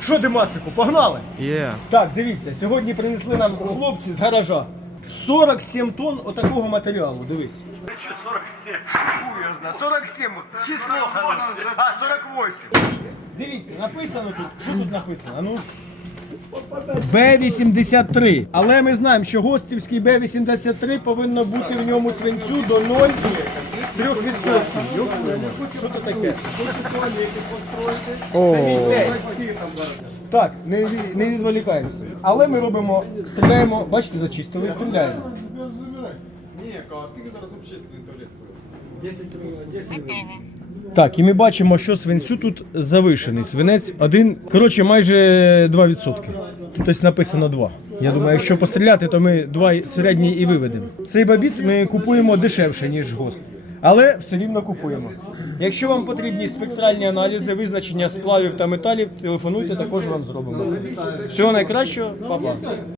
Що Димасику, погнали? Є. Так, дивіться, сьогодні принесли нам хлопці з гаража 47 тонн отакого матеріалу, дивись. 47? Хуй його знає. 47, число хороше. А, 48. Дивіться, написано тут, що тут написано? А ну. Б-83. Але ми знаємо, що гостівський Б-83 повинно бути в ньому свинцю до 0,3%. Що це таке? Це мій тесть. Так, не, не відволікаємося. Але ми робимо, стріляємо, бачите, зачистили і стріляємо. Ні, а скільки зараз общественний туалет стоїть? Так, і ми бачимо, що свинцю тут завишений. Свинець один, коротше, майже 2%. Тут ось написано 2. Я думаю, якщо постріляти, то ми 2 середній і виведемо. Цей бабіт ми купуємо дешевше, ніж гост. Але все рівно купуємо. Якщо вам потрібні спектральні аналізи, визначення сплавів та металів, телефонуйте, також вам зробимо. Всього найкращого, па-па.